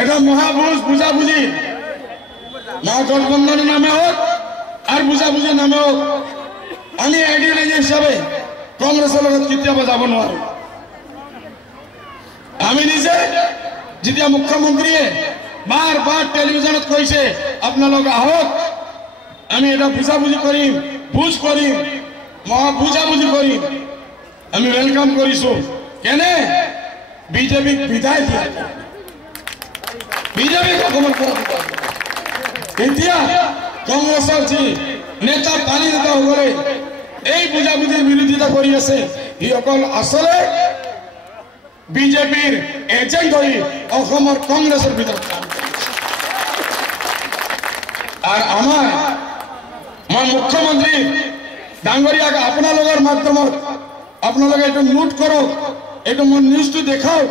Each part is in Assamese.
এটা মহাভুজ বুঝাবুঝি মহাগঠবন্ধনেৰ নামে হোক আৰ বুঝাবুঝিৰ নামে হোক আমি আইডিওলজি হিসাবে কংগ্ৰেসেৰ লগত কেতিয়াবা যাব নোৱাৰো। আমি নিজে যেতিয়া মুখ্যমন্ত্ৰীয়ে বাৰ বাৰ টেলিভিছনত কৈছে আপোনালোক আহক আমি এটা বুঝাবুঝি কৰিম বুজ কৰিম মহাবুঝাবুঝি কৰিম আমি ওয়েলকাম কৰিছো। কেনে বিজেপিক বিদায় দিয়া বিজেপিক অকমান এতিয়া কংগ্ৰেছৰ যি নেতা পানী নেতাসকলে এই বুঝাবুঝিৰ বিৰোধিতা কৰি আছে ই অকল আসলে বিজেপিৰ এজেন্ট হৈ অসমৰ কংগ্ৰেছৰ ভিতৰত কাম কৰে। আৰ আমাৰ মুখ্যমন্ত্ৰী ডাঙৰিয়াক আপনাৰ মাধ্যমত আপনাৰ এটা নোট কৰো এটা মোৰ নিউজটো দেখাও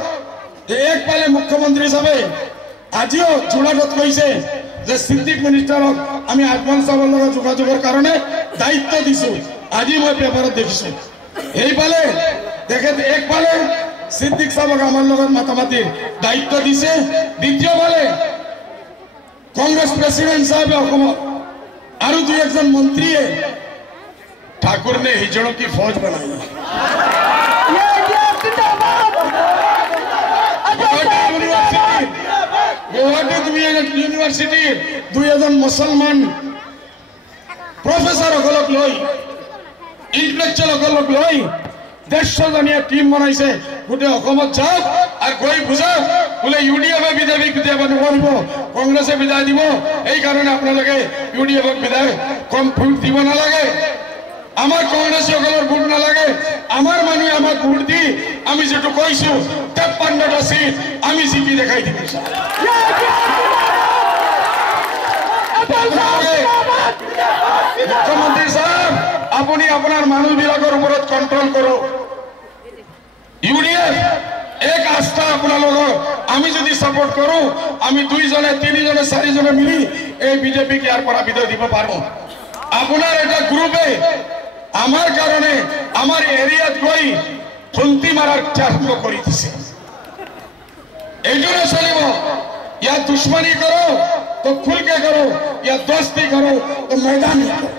যে একপালে মুখ্যমন্ত্ৰী হিসাবে আজিও যোৰহাটত কৈছে যে সিদ্দিক মিনিষ্টাৰক আমি আজমান সাহেবৰ লগত যোগাযোগৰ কাৰণে দায়িত্ব দিছো। আজি মই পেপাৰত দেখিছো এইপালে দেখে একপালে সিদ্দিক সাহেবক আমাৰ লগত মাতামাতিৰ দায়িত্ব দিছে, দ্বিতীয়ফালে কংগ্রেস প্রেসিডেন্ট साहब और दो एक मंत्री है ठाकुर ने हिजड़ों की फौज बनाई। गुवाहाटी यूनिवर्सिटी दुई एजन मुसलमान प्रफेसर लई इंटेलेक्चुअल लई 150 जनिया टीम बनाइছে গোটে অসমত যাওক আর গৈ বুঝাওক বলে ইউডিএফে বিজেপি কেতিয়াবা নকৰিব কংগ্ৰেছে বিদায় দিব। এই কাৰণে আপোনালোকে ইউডিএফক বিদায় কম ভোট দিব নালাগে, আমাৰ কংগ্ৰেসীসকলৰ ভোট নালাগে, আমার মানুহে আমাক ভোট দি আমি যেটো কৈছো 53টা সিট আমি জিকি দেখাই দিম। মুখ্যমন্ত্রী সাহেব আপনি আপনার মানুহবিলাকৰ ওপৰত কন্ট্রোল করুক। ইউডিএফ এক আস্থা আপনার আমি যদি সাপোর্ট করো আমি 2 জনে 3 জনে 4 জনে মিলি এই বিজেপিকে আর পরা বিদায় দিব পারবো। আপনার এটা গ্রুপে আমার কারণে আমার এরিয়াত গই খুন্তি মারার চেষ্টা করে দিছে, এই জন্য চলিব। या दुश्मनी करो तो खुल के करो या दोस्ती करो तो मैदानी करो।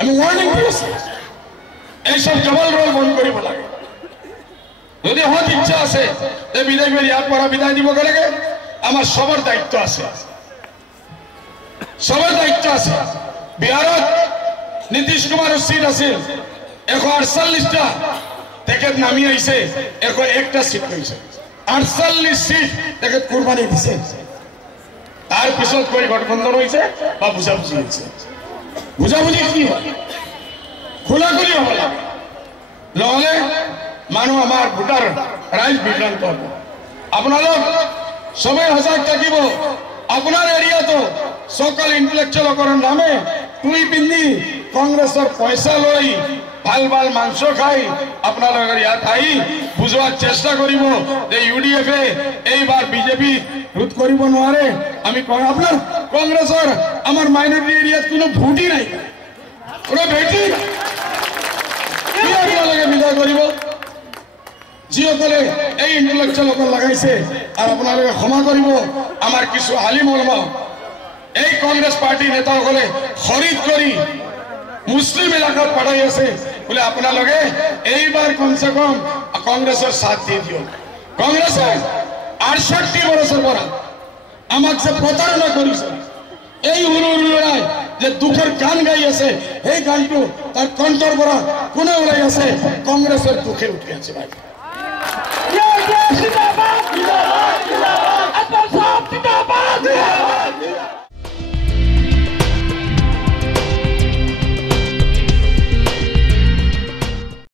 আমি ওয়ার্নিং দিয়েছি এইসব ডবল রোল বন্ধ কৰিব লাগে। যদি হত ইচ্ছা আছে যে বিজেপিৰ ইয়াৰ পৰা বিদায় দিব লাগে আমাৰ সবৰ দায়িত্ব আছে, সবৰ দায়িত্ব আছে। বিহাৰত নীতিশ কুমাৰৰ সিট আছিল 148টা, তেখেত নামি আহিছে 101টা সিট পাইছে, 48 সিট তেখেত কুরবানি দিছে। তার পিছত গৈ গঠবন্ধন হয়েছে বা বুঝাবুঝি হয়েছে। বুঝাবুঝি কি হয় খোলাখুলি হব লাগে, নহলে মানুহ আমার ভোটার রাইজ বিভ্রান্ত হব। আপোনালোক সবাই সজাগ থাকিব। আপনার এরিয়াতো সকল ইন্টেলেকচুয়ালসকলৰ নামে টুই পিন্ধি কংগ্রেসের পয়সা লই ভাল ভাল মাংস খাই আপনার ইয়াত আহি বুঝার চেষ্টা করব যে ইউডিএফে এইবার বিজেপি রোধ করব নোৱাৰে। আমি আপনার কংগ্রেসের আমার মাইনরিটি এরিয়াত কোনো ভোটই নাই, কোনো ভেটি কি আপনাদের বিদায় করব। যিসকলে এই ইন্টেলেকচুয়ালসকল লাগাইছে আর আপনাদের ক্ষমা করব। আমার কিছু হালিম ওলামা এই কংগ্রেস পার্টির নেতাসকলে খরিদ করি মুসলিম এলাকাত পাঠাই আছে বলে আপনাদের এইবার কমসে কম কংগ্রেসের সাথ দিয়ে দিও। কংগ্রেসে 68 বছর পর আমাক যে প্রতারণা করেছে এই হুলুহুলুৰাই যে দুখেৰ গান গাই আছে এই গানটো তাৰ কণ্ঠৰ পৰা কোনে ওলাই আছে কংগ্ৰেসেৰ দুখে উঠে আছে ভাই।